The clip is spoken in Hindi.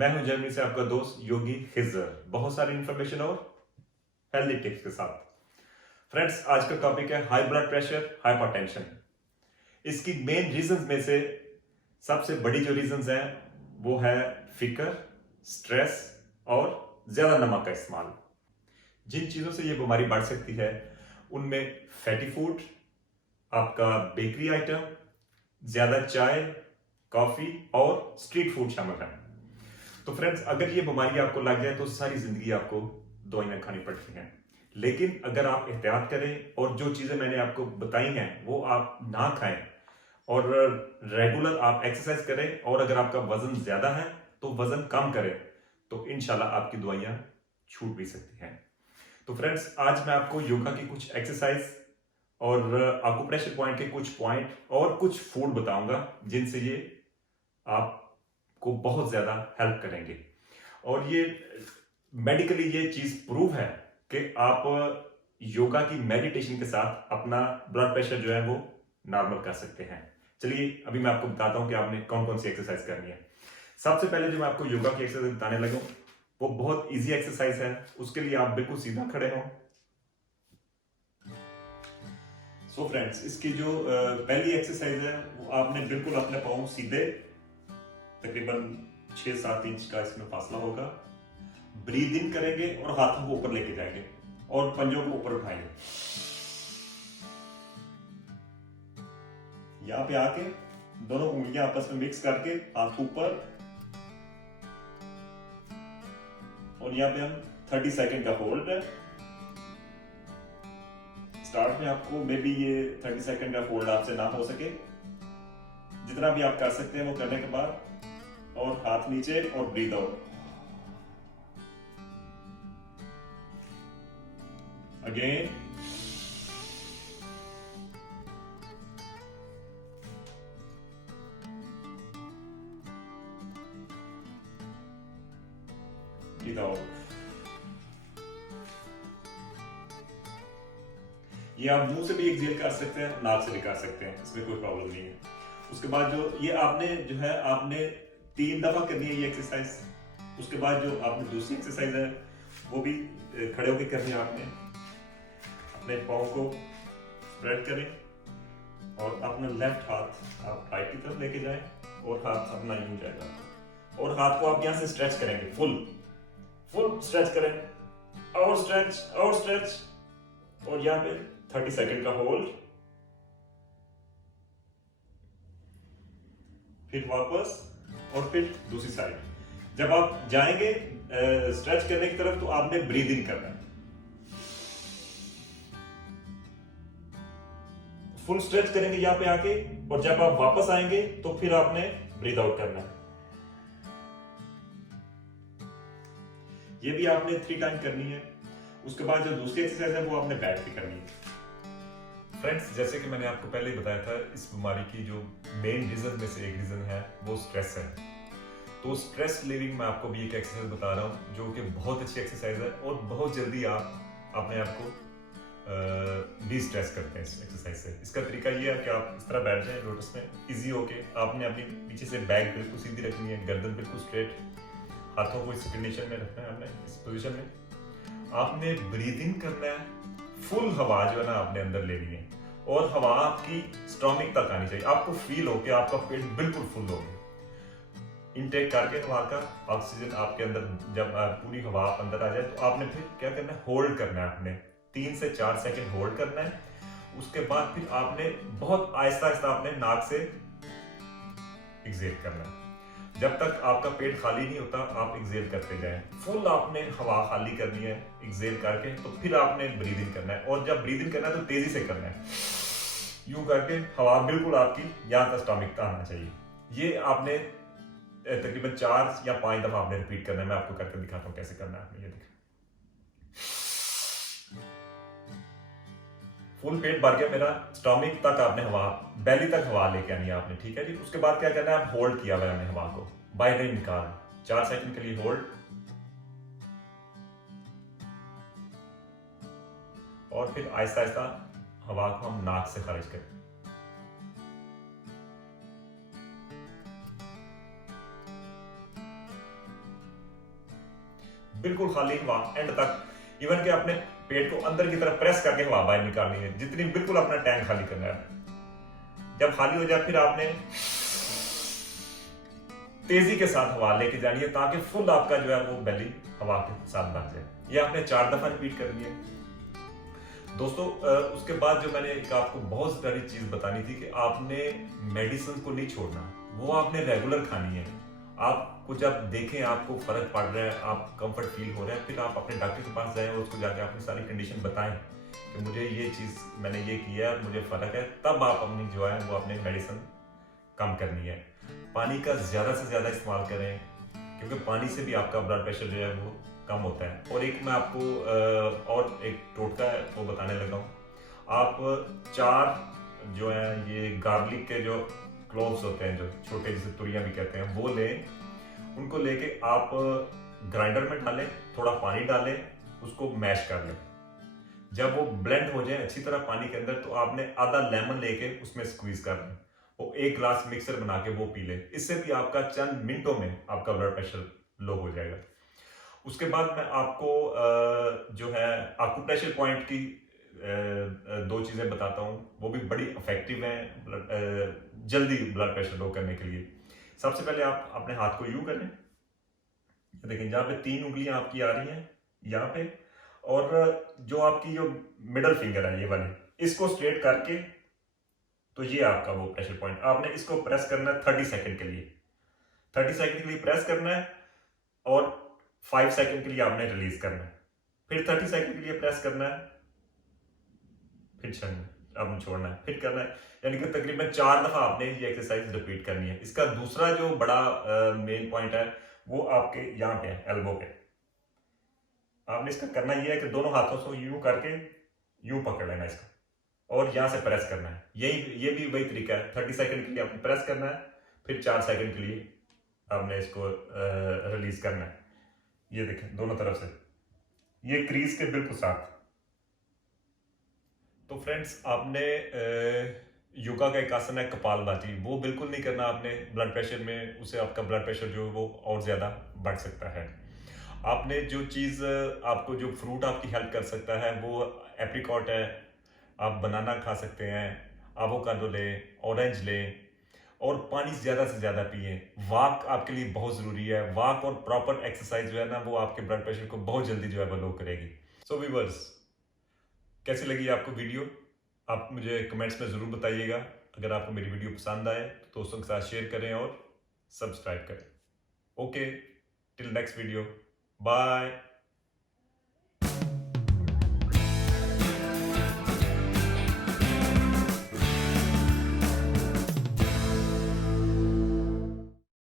मैं हूं जर्मनी से आपका दोस्त योगी खिजर, बहुत सारी इंफॉर्मेशन और हेल्दी टिप्स के साथ। फ्रेंड्स, आज का टॉपिक है हाई ब्लड प्रेशर, हाइपरटेंशन। इसकी मेन रीजंस में से सबसे बड़ी जो रीजंस है वो है फिकर, स्ट्रेस और ज्यादा नमक का इस्तेमाल। जिन चीजों से ये बीमारी बढ़ सकती है उनमें फैटी फूड, आपका बेकरी आइटम, ज्यादा चाय, कॉफी और स्ट्रीट फूड शामिल है। तो फ्रेंड्स, अगर ये बीमारी आपको लग जाए तो सारी जिंदगी आपको दवाइयां खानी पड़ती हैं। लेकिन अगर आप एहतियात करें और जो चीजें मैंने आपको बताई हैं वो आप ना खाएं और रेगुलर आप एक्सरसाइज करें, और अगर आपका वजन ज्यादा है तो वजन कम करें, तो इंशाल्लाह आपकी दवाइयां छूट भी सकती हैं। तो फ्रेंड्स, आज मैं आपको योगा की कुछ एक्सरसाइज और आकुप्रेशर पॉइंट के कुछ पॉइंट और कुछ फूड बताऊंगा जिनसे ये आपको बहुत ज्यादा हेल्प करेंगे। और ये मेडिकली ये चीज प्रूव है कि आप योगा की मेडिटेशन के साथ अपना ब्लड प्रेशर जो है वो नॉर्मल कर सकते हैं। चलिए अभी मैं आपको बताता हूं कि आपने कौन कौन सी एक्सरसाइज करनी है। सबसे पहले जो मैं आपको योगा की एक्सरसाइज बताने लगा वो बहुत इजी एक्सरसाइज है। उसके लिए आप बिल्कुल सीधा खड़े हो। सो फ्रेंड्स, इसकी जो पहली एक्सरसाइज है वो आपने बिल्कुल अपने पाँव सीधे, तकरीबन 6-7 इंच का इसमें फासला होगा। ब्रीद इन करेंगे और हाथों को ऊपर लेके जाएंगे और पंजों को ऊपर उठाएंगे। यहां पे आके दोनों उंगलियां आपस में मिक्स करके हाथ ऊपर, और यहां पे हम 30 सेकंड का होल्ड है। स्टार्ट में आपको मे बी ये 30 सेकंड का होल्ड आपसे ना हो सके, जितना भी आप कर सकते हैं वो करने के बाद, और हाथ नीचे और breathe out. Again, breathe out. ये आप मुंह से भी एक्सहेल कर सकते हैं, नाक से भी कर सकते हैं, इसमें कोई प्रॉब्लम नहीं है। उसके बाद जो ये आपने 3 दफा करनी है ये एक्सरसाइज। उसके बाद जो आपने दूसरी एक्सरसाइज है वो भी खड़े होकर करनी है। आपने अपने पाँव को स्प्रेड करें और अपना लेफ्ट हाथ आप राइट की तरफ लेके जाएं और हाथ अपना यूं जाएगा, और हाथ को आप यहां से स्ट्रेच करेंगे, फुल स्ट्रेच करें, और स्ट्रेच, और यहां पे 30 सेकंड का होल्ड, फिर वापस, और फिर दूसरी साइड। जब आप जाएंगे स्ट्रेच करने की तरफ तो आपने ब्रीद इन करना है, फुल स्ट्रेच करेंगे यहां पे आके, और जब आप वापस आएंगे तो फिर आपने ब्रीद आउट करना है। ये भी आपने 3 टाइम करनी है। उसके बाद जो दूसरी एक्सरसाइज है वो आपने बैठ के करनी है। फ्रेंड्स, जैसे कि मैंने आपको पहले ही बताया था, इस बीमारी की जो मेन रीजन में से एक रीजन है वो स्ट्रेस है। तो स्ट्रेस रिलीविंग मैं आपको भी एक एक्सरसाइज बता रहा हूँ जो कि बहुत अच्छी एक्सरसाइज है, और बहुत जल्दी आप अपने आप को डी स्ट्रेस करते हैं इस एक्सरसाइज से। इसका तरीका ये है कि आप इस तरह बैठ जाएं लोटस में, इजी होके। आपने अपनी पीछे से बैक बिल्कुल सीधी रखनी है, गर्दन बिल्कुल स्ट्रेट, हाथों को इस कंडीशन में रखना है, आपने इस पोजीशन में। आपने ब्रीद इन करना है, फुल हवा जो है ना आपने अंदर लेनी है, और हवा आपकी स्टोमक तक आनी चाहिए। आपको फील हो कि आपका पेट बिल्कुल फुल हो गया। इनटेक करके हवा का ऑक्सीजन आपके अंदर, जब पूरी हवा अंदर आ जाए तो आपने फिर क्या करना है, होल्ड करना है। आपने 3 से 4 सेकंड होल्ड करना है। उसके बाद फिर आपने बहुत आहिस्ता आपने नाक से एक्सहेल करना है। जब तक आपका पेट खाली नहीं होता आप एक्सहेल करते जाएं। फुल आपने हवा खाली करनी है एक्सहेल करके, तो फिर आपने ब्रीद इन करना है, और जब ब्रीद इन करना है तो तेजी से करना है, यूं करके हवा बिल्कुल आपकी यहां तक स्टमक तक आना चाहिए। ये आपने तकरीबन 4 या 5 दफा आपने रिपीट करना है। मैं आपको करके दिखाता हूं कैसे करना है। आपने ये देखा, फुल पेट भर गया मेरा, स्टमक तक आपने हवा, बेली तक हवा लेके आनी है आपने, ठीक है जी। उसके बाद क्या करना है, आप होल्ड किया हुआ है हवा को, बाहर नहीं निकाल, 4 सेकंड के लिए होल्ड, और फिर आहिस्ता हवा को हम नाक से खारिज करें। बिल्कुल खाली हवा एंड तक, इवन कि अपने पेट को अंदर की तरफ प्रेस करके हवा बाहर निकालनी है, जितनी बिल्कुल अपना टैंक खाली करना है। जब खाली हो जाए फिर आपने तेजी के साथ हवा लेके जानी है ताकि फुल आपका जो है वो बेली हवा के साथ भर जाए। ये आपने 4 दफा रिपीट करनी है दोस्तों। उसके बाद जो मैंने एक आपको बहुत सारी चीज बतानी थी कि आपने मेडिसिन को नहीं छोड़ना, वो आपने रेगुलर खानी है। आपको जब देखें आपको फर्क पड़ रहा है, आप कंफर्ट फील हो रहा है, फिर आप अपने डॉक्टर के पास जाएं और उसको जाके अपनी सारी कंडीशन बताएं कि मुझे ये चीज मैंने ये किया है, मुझे फर्क है, तब आप अपनी जो है वो अपने मेडिसिन कम करनी है। पानी का ज्यादा से ज्यादा इस्तेमाल करें क्योंकि पानी से भी आपका ब्लड प्रेशर जो है वो कम होता है। और एक मैं आपको और एक टोटका है वो बताने लगा हूँ। आप 4 जो है ये गार्लिक के जो क्लोव्स होते हैं, जो छोटे जिसे तुरियां भी कहते हैं, वो लें। उनको लेके आप ग्राइंडर में डालें, थोड़ा पानी डालें, उसको मैश कर लें। जब वो ब्लेंड हो जाए अच्छी तरह पानी के अंदर, तो आपने आधा लेमन लेके उसमें स्क्वीज कर लें, वो 1 ग्लास मिक्सर बना के वो पी लें। इससे भी आपका चंद मिनटों में आपका ब्लड प्रेशर लो हो जाएगा। उसके बाद मैं आपको जो है आकुप्रेशर पॉइंट की 2 चीजें बताता हूँ, वो भी बड़ी इफेक्टिव हैं जल्दी ब्लड प्रेशर लो करने के लिए। सबसे पहले आप अपने हाथ को यूं करें, देखिए जहाँ पे 3 उंगलियां आपकी आ रही हैं यहाँ पे, और जो आपकी जो मिडल फिंगर है ये वाली, इसको स्ट्रेट करके, तो ये आपका वो प्रेशर पॉइंट। आपने इसको प्रेस करना है 30 सेकंड के लिए, 30 सेकंड के लिए प्रेस करना है, और 5 सेकंड के लिए आपने रिलीज करना है, फिर 30 सेकंड के लिए प्रेस करना है, फिर छोड़ना है, फिर करना है। यानी कि तकरीबन 4 दफा आपने ये एक्सरसाइज रिपीट करनी है। इसका दूसरा जो बड़ा मेन पॉइंट है वो आपके यहाँ पे है, एल्बो पे। आपने इसका करना ये है कि दोनों हाथों से यूं करके यूं पकड़ लेना इसका, और यहां से प्रेस करना है। ये भी वही तरीका है। 30 सेकंड के लिए आपने प्रेस करना है, फिर 4 सेकंड के लिए आपने इसको रिलीज करना है। ये देखें दोनों तरफ से, ये क्रीज के बिल्कुल साथ। तो फ्रेंड्स, आपने योगा का एक आसन है कपालभाति, वो बिल्कुल नहीं करना आपने ब्लड प्रेशर में, उससे आपका ब्लड प्रेशर जो है वो और ज्यादा बढ़ सकता है। आपने जो चीज आपको जो फ्रूट आपकी हेल्प कर सकता है वो एप्रिकॉट है, आप बनाना खा सकते हैं, एवोकाडो लें, ऑरेंज लें, और पानी ज्यादा से ज्यादा पिए। वॉक आपके लिए बहुत जरूरी है। वॉक और प्रॉपर एक्सरसाइज जो है ना, वो आपके ब्लड प्रेशर को बहुत जल्दी जो है वो लो करेगी। सो व्यूअर्स, कैसी लगी आपको वीडियो? आप मुझे कमेंट्स में जरूर बताइएगा। अगर आपको मेरी वीडियो पसंद आए तो दोस्तों के साथ शेयर करें और सब्सक्राइब करें। Okay, till next video, bye.